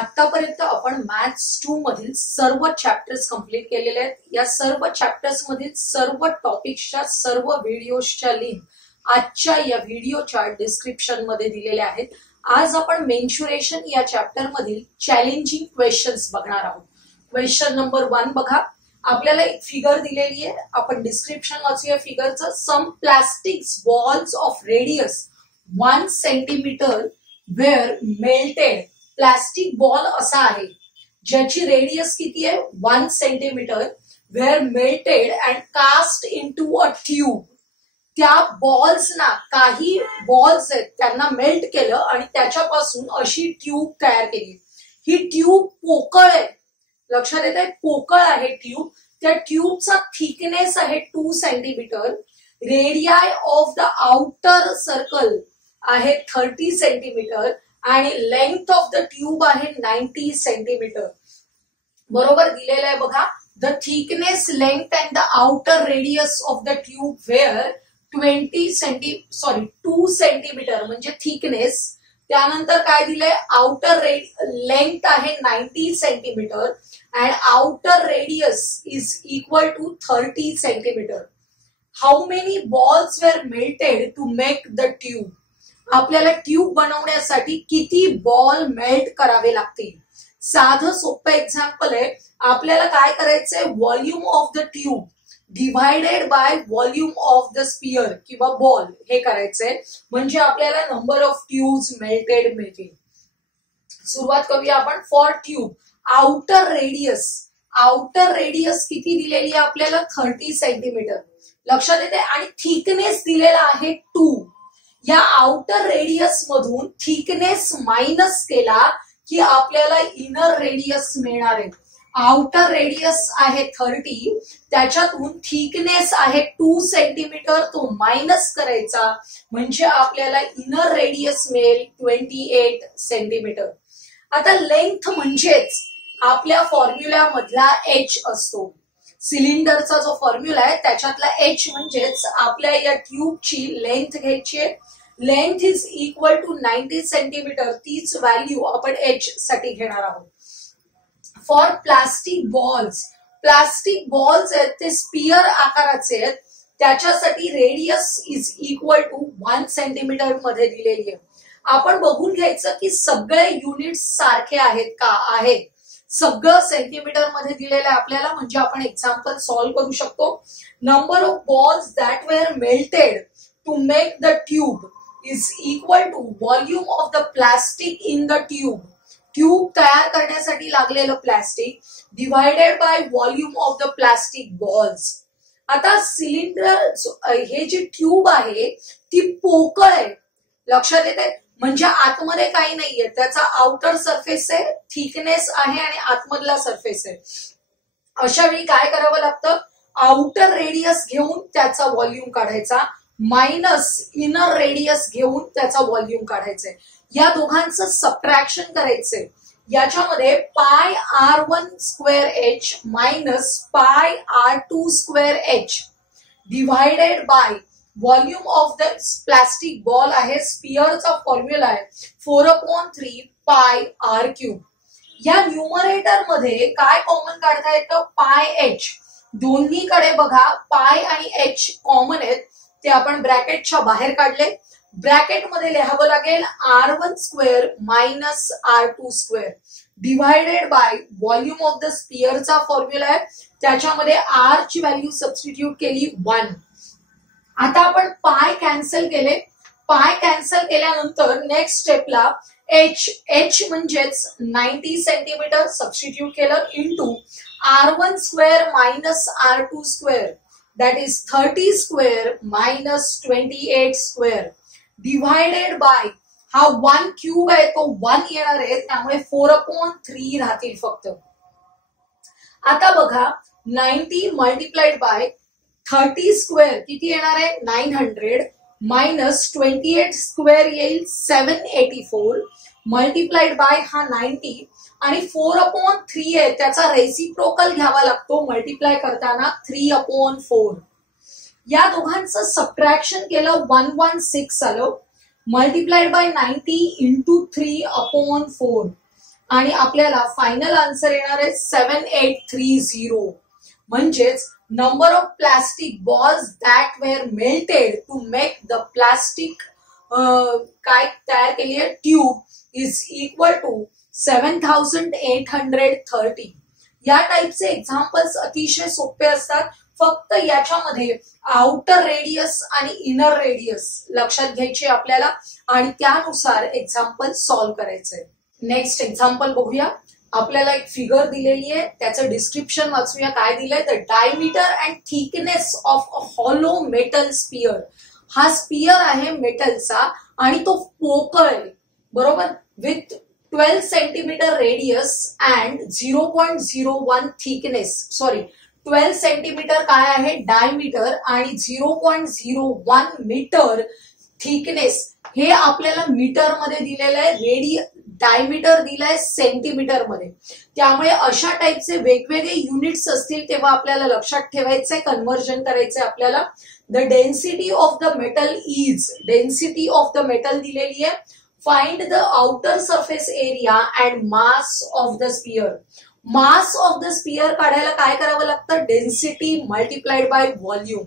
आतापर्यंत आपण मॅथ्स 2 मधील सर्व चॅप्टर्स कंप्लीट केलेले आहेत। या सर्व चॅप्टर्स मधील सर्व टॉपिक्सच्या सर्व व्हिडिओजच्या लिंक आजच्या या व्हिडिओच्या डिस्क्रिप्शन मध्ये दिलेल्या आहेत। आज आपण मेन्शुरेशन या चॅप्टर मधील चॅलेंजिंग क्वेश्चन्स बघणार आहोत। क्वेश्चन नंबर 1 बघा, आपल्याला एक फिगर दिलेली आहे, आपण डिस्क्रिप्शन वाचूया फिगरचं। Some plastic balls of radius 1 centimetre were melted. Plastic ball असा आहे ज्याची रेडियस किती आहे 1 centimetre, were melted and cast into a tube. त्या बॉल्स ना, काही बॉल्स आहेत त्यांना मेल्ट केलं आणि त्याच्यापासून अशी ट्यूब तयार केली। ही ट्यूब पोकळ आहे, लक्षात येत आहे, पोकळ आहे ट्यूब। त्या ट्यूबचा थिकनेस आहे 2 centimetre, radii of the outer circle आहे 30 सेंटीमीटर आणि लेंथ ऑफ द ट्यूब आहे 90 सेंटीमीटर। बरोबर दिलेलं आहे बघा। The thickness, length and the outer radius of the tube were 2 centimeter म्हणजे थिकनेस। त्यानंतर काय दिलंय, आउटर लेंथ आहे 90 centimeter and outer radius is equal to 30 centimeter. How many balls were melted to make the tube. आपल्याला tube बनवण्यासाठी किती ball melt करावे लागतील। साधं सोपं एक्झाम्पल आहे, आपल्याला काय करायचंय, volume of the tube divided by volume of the sphere किंवा बॉल हे करायचंय, म्हणजे आपल्याला नंबर ऑफ ट्यूब्स मेल्टेड मिळतील। सुरुवात करूया आपण। फॉर ट्यूब आउटर रेडियस किती दिलेली आहे आपल्याला 30 सेंटीमीटर, लक्षात येते, आणि थिकनेस दिलेला आहे 2। या आउटर रेडियस मधून थिकनेस मायनस केला की आपल्याला इनर रेडियस मिळणार आहे। आउटर रेडियस आहे 30, त्याच्यातून थिकनेस आहे 2 सेंटीमीटर, तो मायनस करायचा म्हणजे आपल्याला इनर रेडियस मिळेल 28 सेंटीमीटर। आता लेंथ म्हणजेच आपल्या फॉर्म्युला मधला H असतो, सिलेंडरचा जो फॉर्म्युला आहे त्याच्यातला H म्हणजेच आपल्या या ट्यूबची लेंथ घ्यायची आहे। Length is equal to 90 centimeter, तीच व्हॅल्यू आपण H साठी घेणार आहोत। फॉर प्लास्टिक बॉल्स आहेत ते स्पियर आकाराचे आहेत, त्याच्यासाठी radius is equal to 1 centimeter मध्ये दिलेली आहे। आपण बघून घ्यायचं की सगळे युनिट्स सारखे आहेत का, आहेत, सगळं सेंटीमीटर मध्ये दिलेलं आहे आपल्याला, म्हणजे आपण एक्झाम्पल सॉल्व्ह करू शकतो। Number of balls that were melted to make the tube is equal to volume of the plastic in the tube. Tube तयार करण्यासाठी लागलेलं plastic divided by volume of the plastic balls. आता cylinder हे जी tube आहे ती पोकळ आहे, लक्षात येते, म्हणजे आतमध्ये काही नाहीये, त्याचा आउटर सरफेस आहे, थिकनेस आहे आणि आतमधला सरफेस आहे। अशा वेळी काय करावं लागतं, आउटर रेडियस घेऊन त्याचा व्हॉल्यूम काढायचा, मायनस इनर रेडियस घेऊन त्याचा व्हॉल्यूम काढायचंय। या दोघांचं सबट्रॅक्शन करायचंय। याच्यामध्ये पाय r1 square h minus pi r2 square h divided by volume of the plastic ball आहे, स्पियरचा फॉर्म्युला आहे 4/3 पाय r3। या न्यूमरेटर मध्ये काय कॉमन काढता येतं, पाय h। दोन्हीकडे बघा पाय आणि h कॉमन आहेत, ते आपण ब्रॅकेटच्या बाहेर काढले। ब्रॅकेट मध्ये लिहावं लागेल r1 square minus r2 square divided by volume of the स्पियरचा फॉर्म्युला आहे, त्याच्यामध्ये r ची व्हॅल्यू सबस्टिट्यूट केली 1। आता आपण पाय कॅन्सल केले, पाय कॅन्सल केल्यानंतर नेक्स्ट स्टेपला h म्हणजेच 90 सेंटीमीटर सबस्टिट्यूट केलं into r1 square minus r2 square that is 30 square minus 28 square divided by हा 1 क्यूब आहे तो 1 येणार आहे, त्यामुळे 4/3 राहतील फक्त। आता बघा 90 मल्टिप्लाइड बाय 30 स्क्वेअर किती येणार आहे 900 मायनस 28 स्क्वेअर येईल 784 मल्टिप्लाइड बाय हा 90 आणि 4/3 आहे, त्याचा रेसिप्रोकल घ्यावा लागतो मल्टिप्लाय करताना 3/4। या दोघांचं सबट्रॅक्शन केलं 116 आलं, मल्टिप्लाइड बाय 90 इंटू 3/4। आणि आपल्याला फायनल आन्सर येणार आहे 7830. म्हणजेच number of plastic balls that were melted to make the plastic काय तयार केली आहे ट्यूब इज इक्वल टू 7830. या टाईपचे एक्झाम्पल्स अतिशय सोपे असतात. फक्त याच्यामध्ये आउटर रेडियस आणि इनर रेडियस लक्षात घ्यायचे आपल्याला आणि त्यानुसार एक्झाम्पल सॉल्व्ह करायचंय. नेक्स्ट एक्झाम्पल बघूया. आपल्याला एक फिगर दिलेली आहे, त्याचं डिस्क्रिप्शन वाचूया. काय दिलंय? The diameter and thickness of a hollow metal sphere. हा स्पियर आहे मेटलचा आणि तो पोकळ आहे, बरोबर, with 12 centimeter radius and 0.01 thickness. Sorry, 12 centimeter काय आहे डायमीटर आणि 0.01 मीटर थिकनेस. हे आपल्याला मीटर मध्ये दिलेलं आहे, डायमीटर दिलाय सेंटीमीटर मध्ये. त्यामुळे अशा टाईपचे वेगवेगळे युनिट्स असतील तेव्हा आपल्याला लक्षात ठेवायचंय, कन्व्हर्जन करायचंय आपल्याला. The density of the metal is, density of the metal दिलेली आहे. Find the outer surface area and mass of the sphere. Mass of the sphere काढायला काय करावं लागतं? Density multiplied by volume.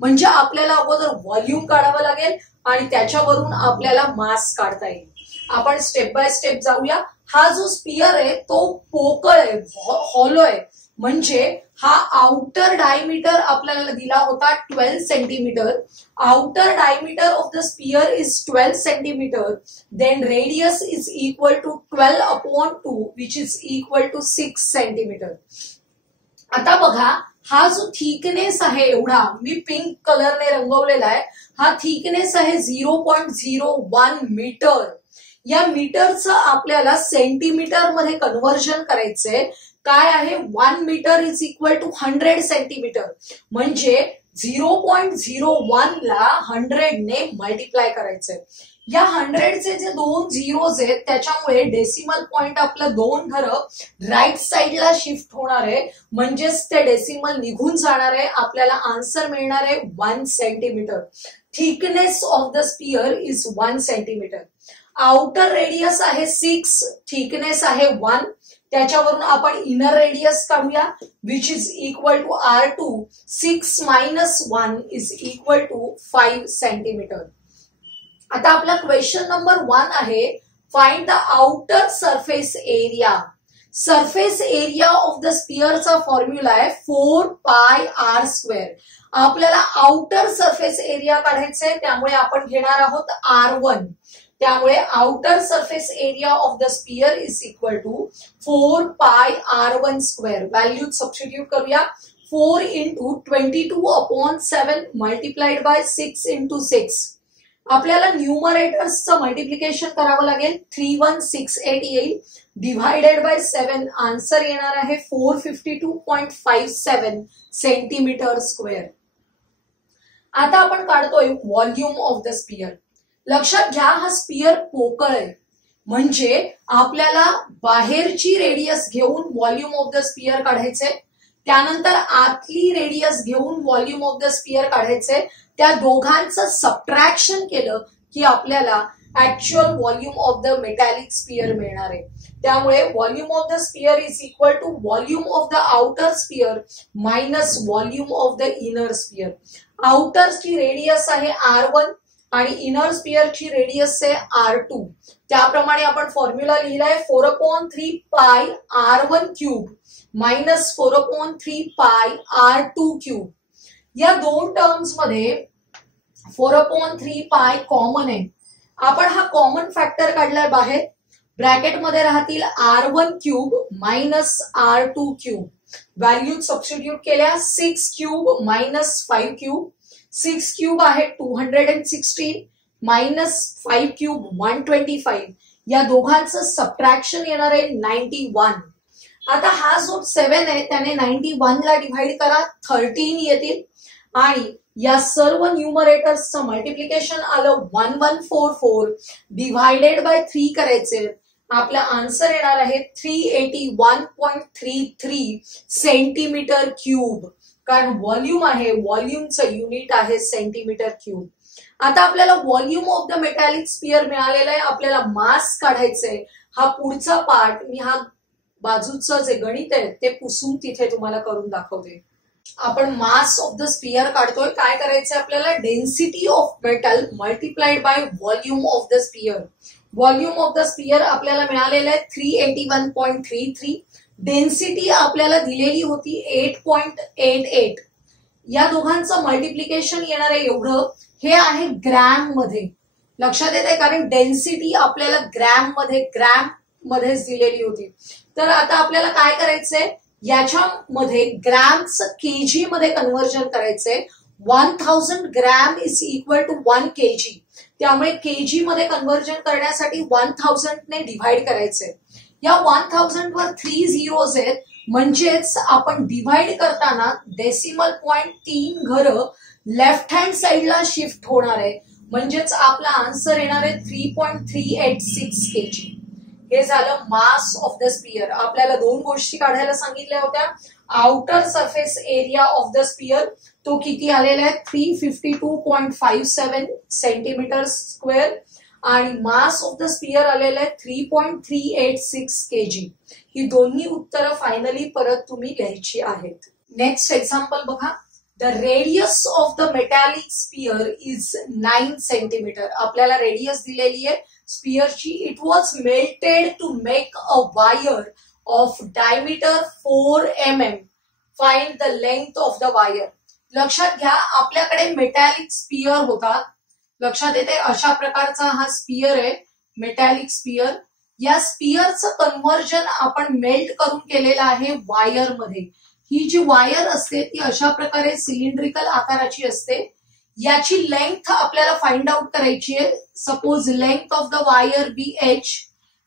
म्हणजे आपल्याला अगोदर व्हॉल्यूम काढावं लागेल आणि त्याच्यावरून आपल्याला मास काढता येईल. आपण स्टेप बाय स्टेप जाऊया. हा जो स्पियर आहे तो पोकळ आहे, हॉलो आहे. म्हणजे हा आउटर डायमीटर आपल्याला दिला होता 12 centimeter. Outer diameter of the sphere is 12 centimeter. Then radius is equal to 12/2 which is equal to 6 centimeter. आता बघा, हा जो थिकनेस आहे एवढा, मी पिंक कलरने रंगवलेला आहे, हा थिकनेस आहे 0.01 मीटर. या मीटरचं आपल्याला सेंटीमीटर मध्ये कन्व्हर्जन करायचंय. काय आहे? 1 meter is equal to 100 centimeter. म्हणजे 0.01 ला 100 ने मल्टिप्लाय करायचंय. या 100चे जे 2 झिरोज आहेत त्याच्यामुळे डेसिमल पॉइंट आपलं 2 घरं राईट साइडला शिफ्ट होणार आहे. म्हणजेच ते डेसिमल निघून जाणार आहे. आपल्याला आन्सर मिळणार आहे 1 centimetre. Thickness of the sphere is 1 centimetre. Outer radius आहे 6, थिकनेस आहे 1. त्याच्यावरून आपण इनर रेडियस काढूया, which is equal to R2. 6 minus 1 is equal to 5 centimetre. आता आपला क्वेश्चन नंबर 1 आहे, find the outer surface area. Surface area of the स्पियरचा formula आहे 4πr². आपल्याला आउटर सरफेस एरिया काढायचा आहे, त्यामुळे आपण घेणार आहोत R1. त्यामुळे outer surface area of the sphere is equal to 4πr1². Value substitute करूया. 4 इंटू 22/7 मल्टिप्लाइड बाय 6 इंटू 6. आपल्याला न्यूमरेटर्सचं मल्टिप्लिकेशन करावं लागेल. 3168 येईल. डिव्हायडेड बाय 7 आन्सर येणार आहे 452.57 सेंटीमीटर स्क्वेअर. आता आपण काढतोय व्हॉल्यूम ऑफ द स्पियर. लक्षात घ्या, हा स्पियर पोकळ आहे. म्हणजे आपल्याला बाहेरची रेडियस घेऊन व्हॉल्यूम ऑफ द स्पियर काढायचंय. त्यानंतर आतली रेडियस घेऊन व्हॉल्यूम ऑफ द स्पियर काढायचंय. त्या दोघांचं सबट्रॅक्शन केलं की आपल्याला actual volume of the metallic sphere मिळणार आहे. त्यामुळे volume of the sphere is equal to volume of the outer sphere minus volume of the inner sphere. आउटरची रेडियस आहे R1 आणि इनर स्पियरची रेडियस आहे R2. त्याप्रमाणे आपण फॉर्म्युला लिहिलाय 4/3πr1³ मायनस 4/3πr2³. या दोन टर्म्स मध्ये 4/3π कॉमन आहे. आपण हा कॉमन फॅक्टर काढलाय बाहेर. ब्रॅकेट मध्ये राहतील R1³ minus R2³. Value substitute केल्या 6³ मायनस 5³ 6³ आहे 216 मायनस 5³ 125. या दोघांचं सबट्रॅक्शन येणार आहे 91. आता हा जो 7 आहे त्याने 91 ला डिव्हाइड करा, 13 येतील. आणि या सर्व न्यूमरेटर्सचं मल्टिप्लिकेशन आलं 1144. डिव्हायडेड बाय 3 करायचे. आपला आन्सर येणार आहे 381.33 सेंटीमीटर क्यूब. कारण व्हॉल्यूम आहे, व्हॉल्यूमचं युनिट आहे सेंटीमीटर क्यूब. आता आपल्याला volume of the metallic sphere मिळालेलं आहे. आपल्याला मास काढायचंय. हा पुढचा पार्ट मी हा बाजूचं जे गणित आहे ते पुसून तिथे तुम्हाला करून दाखवते. आपण मास ऑफ द स्पियर काढतोय. काय करायचंय आपल्याला? Density of metal multiplied by volume of the sphere. Volume of the sphere आपल्याला मिळालेलं आहे 381.33. डेन्सिटी आपल्याला दिलेली होती 8.88. या दोघांचं मल्टिप्लिकेशन येणार आहे एवढं. हे आहे ग्रॅम मध्ये. लक्षात येते? कारण डेन्सिटी आपल्याला ग्रॅम मध्येच दिलेली होती. तर आता आपल्याला काय करायचंय? याच्यामध्ये ग्रॅमचं केजी मध्ये कन्व्हर्जन करायचंय. 1000 gram is equal to 1 KG. त्यामुळे केजी मध्ये कन्व्हर्जन करण्यासाठी 1000 ने डिव्हाइड करायचंय. या 1000 वर 3 झिरोज आहेत, म्हणजेच आपण डिव्हाइड करताना डेसिमल पॉइंट 3 घरं लेफ्ट हँड साइडला शिफ्ट होणार आहे. म्हणजेच आपला आन्सर येणार आहे 3.386 केजी. हे झालं मास ऑफ द स्पियर. आपल्याला दोन गोष्टी काढायला सांगितल्या होत्या. Outer surface area of the sphere तो किती आलेला आहे? 352.57 सेंटीमीटर स्क्वेअर. आणि मास ऑफ द स्पियर आलेलं आहे 3.386 केजी. ही दोन्ही उत्तरं फायनली परत तुम्ही लिहायची आहेत. नेक्स्ट एक्झाम्पल बघा. The radius of the metallic sphere is 9 centimetre. आपल्याला रेडियस दिलेली आहे स्पियरची. It was melted to make a wire of diameter 4 mm. Find the length of the wire. लक्षात घ्या, आपल्याकडे मेटॅलिक स्पियर होता. लक्षात येते? अशा प्रकारचा हा स्पियर आहे, मेटॅलिक स्पियर. या स्पियरचं कन्व्हर्जन आपण मेल्ट करून केलेलं आहे वायर मध्ये. ही जी वायर असते ती अशा प्रकारे सिलेंड्रिकल आकाराची असते. याची लेंथ आपल्याला फाइंड आउट करायची आहे. Suppose length of the wire be H.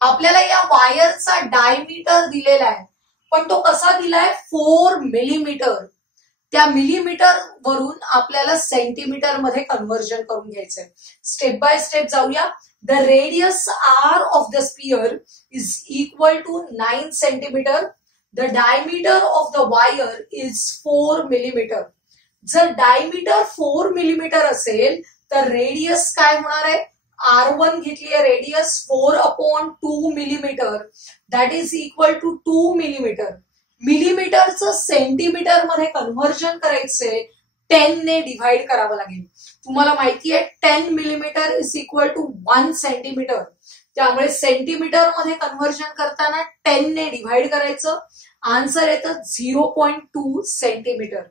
आपल्याला या वायरचा डायमीटर दिलेला आहे, पण तो कसा दिलाय? 4 मिलीमीटर. त्या मिलीमीटर वरून आपल्याला सेंटीमीटर मध्ये कन्व्हर्जन करून घ्यायचंय. स्टेप बाय स्टेप जाऊया. The radius R of the sphere is equal to 9 centimetre. The diameter of the wire is 4 millimetre. जर डायमीटर 4 मिलीमीटर असेल तर रेडियस काय होणार आहे? R1 घेतली आहे radius 4/2 millimetre. That is equal to 2 millimetre. मिलीमीटरचं सेंटीमीटर मध्ये कन्व्हर्जन करायचंय 10 ने डिव्हाइड करावं लागेल. तुम्हाला माहिती आहे 10 millimeter is equal to 1 centimeter. त्यामुळे सेंटीमीटर मध्ये कन्व्हर्जन करताना 10 ने डिव्हाइड करायचं. आन्सर येतं 0.2 सेंटीमीटर.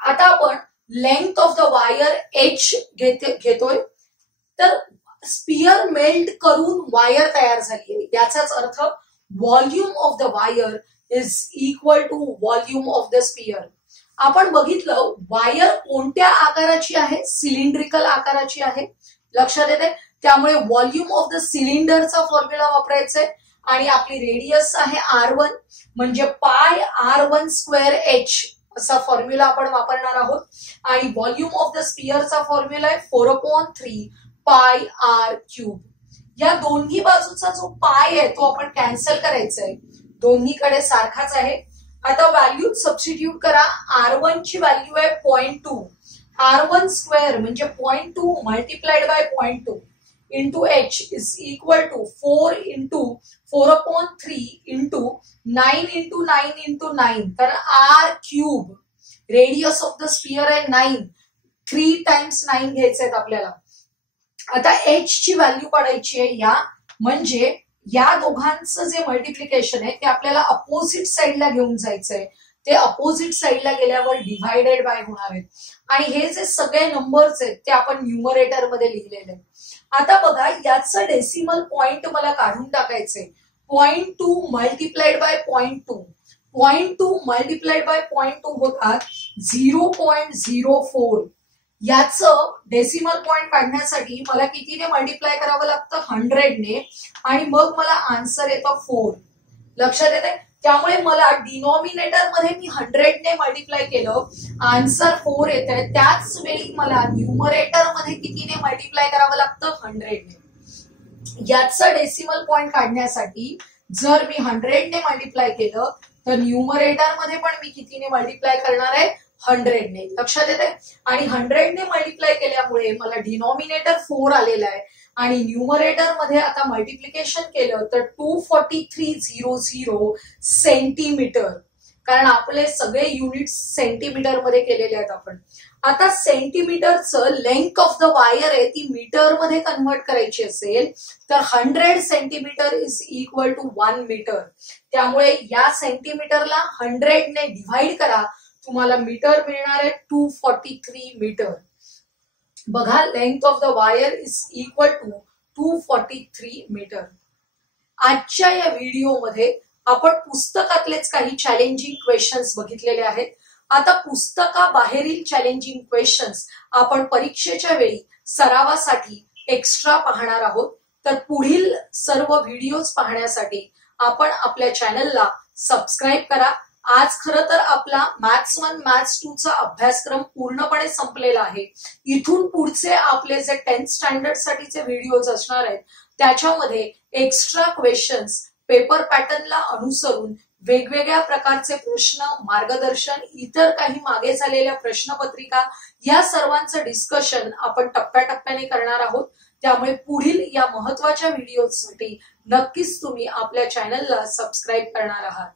आता आपण length of the wire H घेतोय. तर स्पियर मेल्ट करून वायर तयार झाली आहे. याचाच अर्थ volume of the wire is equal to volume of the sphere. आपण बघितलं वायर कोणत्या आकाराची आहे? सिलेंड्रिकल आकाराची आहे. लक्षात येते? त्यामुळे व्हॉल्यूम ऑफ द सिलेंडरचा फॉर्म्युला वापरायचा आहे. आणि आपली रेडियस आहे R1, म्हणजे पाय R1 स्क्वेअर एच असा फॉर्म्युला आपण वापरणार आहोत. आणि व्हॉल्यूम ऑफ द स्पियरचा फॉर्म्युला आहे 4/3 पाय R क्यूब. या दोन्ही बाजूचा जो पाय आहे तो आपण कॅन्सल करायचा आहे. दोन्हीकडे सारखाच आहे. आता व्हॅल्यू सबस्टिट्यूट करा. R1 ची व्हॅल्यू आहे 0.2. R1 स्क्वेअर म्हणजे 0.2 multiplied by 0.2 into H is equal to 4 into 4/3 into 9 into 9 into 9. तर R cube. Radius of the sphere आहे 9. 3 टाइम्स 9 घ्यायचे आहेत आपल्याला. आता एच ची व्हॅल्यू काढायची आहे या, म्हणजे या दोघांचं जे मल्टिप्लिकेशन आहे ते आपल्याला अपोजिट साइडला घेऊन जायचंय. ते अपोजिट साइडला गेल्यावर डिव्हायडेड बाय होणार आहेत. आणि हे जे सगळे नंबर्स आहेत ते आपण न्यूमरेटर मध्ये लिहिलेले आहेत. आता बघा, याचं डेसिमल पॉइंट मला काढून टाकायचंय. 0.2 मल्टिप्लाइड बाय 0.2. 0.2 मल्टिप्लाइड बाय 0.2 होतात 0.04. याचं डेसिमल पॉइंट काढण्यासाठी मला कितीने मल्टिप्लाय करावं लागतं? 100 ने. आणि मग मला आन्सर येतं 4. लक्षात येते? त्यामुळे मला डिनॉमिनेटर मध्ये मी 100 ने मल्टिप्लाय केलं, आन्सर 4 येत आहे. त्याच वेळी मला न्यूमरेटर मध्ये कितीने मल्टिप्लाय करावं लागतं? 100 ने. याचा डेसिमल पॉइंट काढण्यासाठी जर मी 100 ने मल्टिप्लाय केलं तर न्यूमरेटर मध्ये पण मी कितीने मल्टिप्लाय करणार आहे? 100 ने. लक्षात येते? आणि 100 ने मल्टिप्लाय केल्यामुळे मला डिनॉमिनेटर 4 आलेला आहे. आणि न्यूमरेटर मध्ये आता मल्टिप्लिकेशन केलं तर 24300 सेंटीमीटर, कारण आपले सगळे युनिट्स सेंटीमीटर मध्ये केलेले आहेत आपण. आता सेंटीमीटरचं लेंथ ऑफ द वायर आहे ती मीटर मध्ये कन्व्हर्ट करायची असेल तर 100 centimeter is equal to 1 meter. त्यामुळे या सेंटीमीटरला 100 ने डिव्हाइड करा, तुम्हाला मीटर मिळणार आहे 243 मीटर. बघा, length of the wire is equal to 243 meter. आजच्या या व्हिडिओमध्ये आपण पुस्तकातलेच काही चॅलेंजिंग क्वेश्चन्स बघितलेले आहेत. आता पुस्तकाबाहेरील चॅलेंजिंग क्वेश्चन्स आपण परीक्षेच्या वेळी सरावासाठी एक्स्ट्रा पाहणार आहोत. तर पुढील सर्व व्हिडिओज पाहण्यासाठी आपण आपल्या चॅनलला सबस्क्राईब करा. आज खरं तर आपला मॅथ्स 1 मॅथ्स 2 चा अभ्यासक्रम पूर्णपणे संपलेला आहे. इथून पुढचे आपले जे 10th स्टँडर्ड साठीचे व्हिडिओज असणार आहेत त्याच्यामध्ये एक्स्ट्रा क्वेश्चन्स पेपर पॅटर्नला अनुसरून वेगवेगळ्या प्रकारचे प्रश्न, मार्गदर्शन, इतर काही मागे झालेल्या प्रश्नपत्रिका या सर्वांचं डिस्कशन आपण टप्प्याटप्प्याने करणार आहोत. त्यामुळे पुढील या महत्वाच्या व्हिडिओसाठी नक्कीच तुम्ही आपल्या चॅनलला सबस्क्राईब करणार आहात.